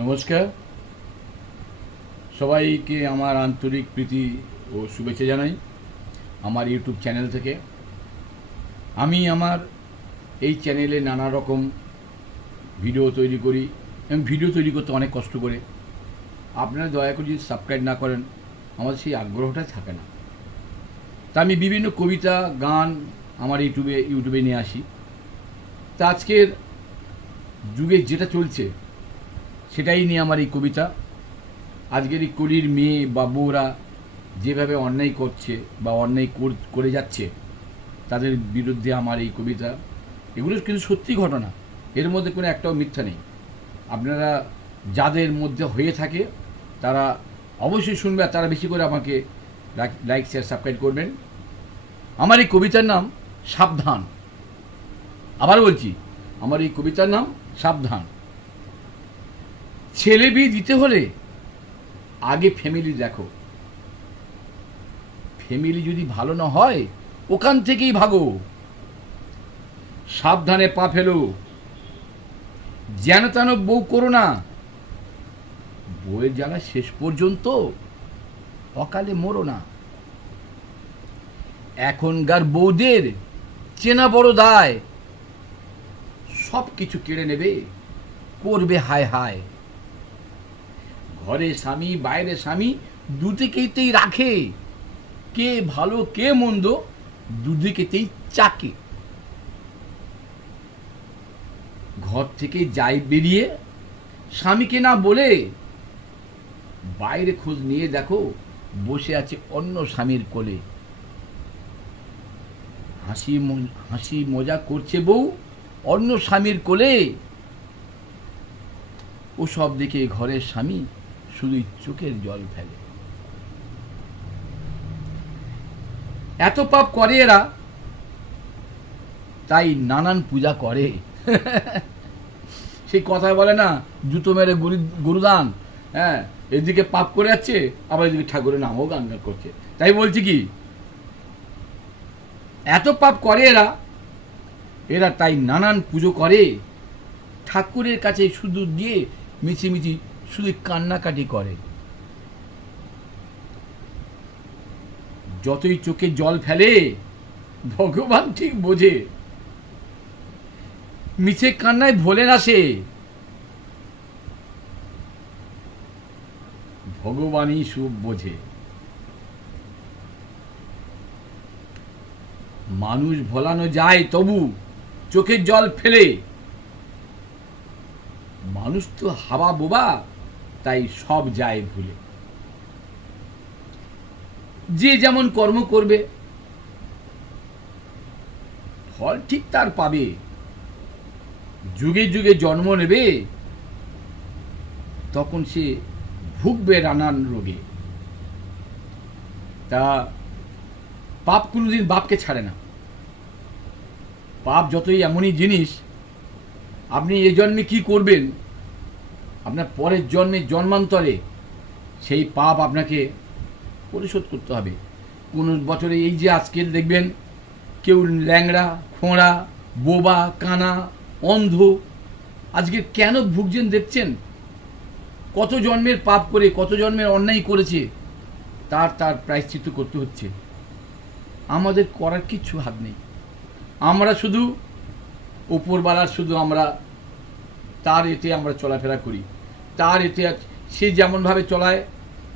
নমস্কার, সবাইকে আমার আন্তরিক প্রীতি ও শুভেচ্ছা জানাই আমার ইউটিউব চ্যানেল থেকে। আমি আমার এই চ্যানেলে নানা রকম ভিডিও তৈরি করি এবং ভিডিও তৈরি করতে অনেক কষ্ট করে। আপনারা দয়া করে যদি সাবস্ক্রাইব না করেন আমাদের সেই আগ্রহটা থাকে না। তা আমি বিভিন্ন কবিতা গান আমার ইউটিউবে নিয়ে আসি। তা আজকের যুগে যেটা চলছে সেটাই নিয়ে আমার এই কবিতা। আজকের এই কলির মেয়ে বা বউরা যেভাবে অন্যায় করছে বা অন্যায় করে যাচ্ছে তাদের বিরুদ্ধে আমার এই কবিতা। এগুলো কিন্তু সত্যি ঘটনা, এর মধ্যে কোনো একটাও মিথ্যা নেই। আপনারা যাদের মধ্যে হয়ে থাকে তারা অবশ্যই শুনবে, আর তারা বেশি করে আমাকে লাইক শেয়ার সাবস্ক্রাইব করবেন। আমার এই কবিতার নাম সাবধান। আবার বলছি, আমার এই কবিতার নাম সাবধান। ছেলে বিয়ে দিতে হলে আগে ফ্যামিলি দেখো। ফ্যামিলি যদি ভালো না হয় ওখান থেকেই ভাগো। সাবধানে পা ফেলো, যেন তেন বউ করো না। বউয়ের জ্বালা শেষ পর্যন্ত অকালে মরো না। এখনকার বউদের চেনা বড় দায়, সব কিছু কেড়ে নেবে, করবে হায় হায়। ঘরে স্বামী বাইরে স্বামী দুদিকেতেই রাখে, কে ভালো কে মন্দ দুদিকেতেই চাকে। ঘর থেকে যাই বেরিয়ে স্বামীকে না বলে, বাইরে খোঁজ নিয়ে দেখো বসে আছে অন্য স্বামীর কোলে। হাসি মজা করছে বউ অন্য স্বামীর কোলে। ও সব দেখে ঘরের স্বামী শুধুই চোখের জল ফেলে। এত পাপ করে এরা, তাই নানান পূজা করে। সেই কথায় বলে না, জুতো মেরে গুরুদান। হ্যাঁ, এদিকে পাপ করে যাচ্ছে, আবার এদিকে ঠাকুরের নামও গান করছে। তাই বলছি কি, এত পাপ করে এরা তাই নানান পুজো করে। ঠাকুরের কাছে শুধু দিয়ে মিছিমিছি শুধু কান্নাকাটি করে। যতই চোখে জল ফেলে ভগবান ঠিক বোঝে, মিছে কান্নায় ভোলে না সে। ভগবানই সব বোঝে। মানুষ ভোলানো যায় তবু চোখের জল ফেলে। মানুষ তো হাওয়া বোবা, তাই সব যায় ভুলে। যে যেমন কর্ম করবে ফল ঠিক তার পাবে। যুগে যুগে জন্ম নেবে, তখন সে ভুগবে নানান রোগে। তা পাপ কোনোদিন বাপকে ছাড়ে না। পাপ যতই এমনই জিনিস, আপনি এই জন্মে কি করবেন, আপনার পরের জন্মে জন্মান্তরে সেই পাপ আপনাকে পরিশোধ করতে হবে। কোনো বছরে এই যে আজকের দেখবেন কেউ ল্যাংড়া খোঁড়া বোবা কানা অন্ধ, আজকে কেন ভুগছেন দেখছেন? কত জন্মের পাপ করে কত জন্মের অন্যায় করেছে, তার প্রায়শ্চিত্ত করতে হচ্ছে। আমাদের করার কিচ্ছু হাত নেই। আমরা শুধু উপরবালার শুধু আমরা তার এতে আমরা চলাফেরা করি। তার এতে সে যেমনভাবে চলায়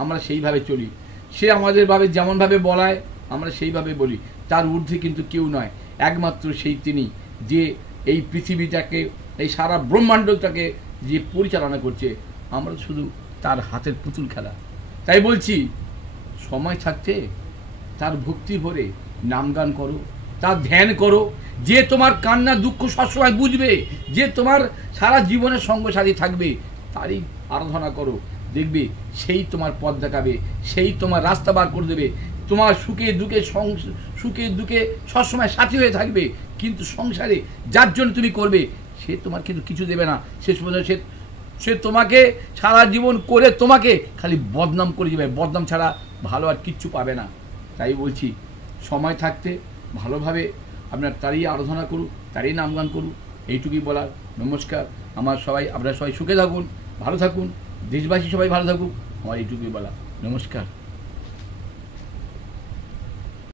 আমরা সেইভাবে চলি। সে আমাদের ভাবে যেমনভাবে বলায় আমরা সেইভাবে বলি। তার ঊর্ধ্বে কিন্তু কেউ নয়, একমাত্র সেই তিনি যে এই পৃথিবীটাকে, এই সারা ব্রহ্মাণ্ডটাকে যে পরিচালনা করছে। আমরা শুধু তার হাতের পুতুল খেলা। তাই বলছি, সময় থাকতে তার ভক্তি ভরে নাম গান করো, তার ধ্যান করো। যে তোমার কান্না দুঃখ সবসময় বুঝবে, যে তোমার সারা জীবনের সঙ্গসাথী থাকবে, তারই আরাধনা করো। দেখবে সেই তোমার পথ দেখাবে, সেই তোমার রাস্তা বার করে দেবে। তোমার সুখে দুঃখে সবসময় সাথী হয়ে থাকবে। কিন্তু সংসারে যার জন্য তুমি করবে সে তোমার কিন্তু কিছু দেবে না। শেষ পর্যন্ত সে তোমাকে সারা জীবন করে তোমাকে খালি বদনাম করে যাবে। বদনাম ছাড়া ভালো আর কিচ্ছু পাবে না। তাই বলছি, সময় থাকতে ভালোভাবে আপনার তারই আরাধনা করুন, তারই নামগান করুন। এইটুকুই বলার। নমস্কার। আপনারা সবাই সুখে থাকুন, ভালো থাকুন, দেশবাসী সবাই ভালো থাকুক, আমার এইটুকুই বলা। নমস্কার।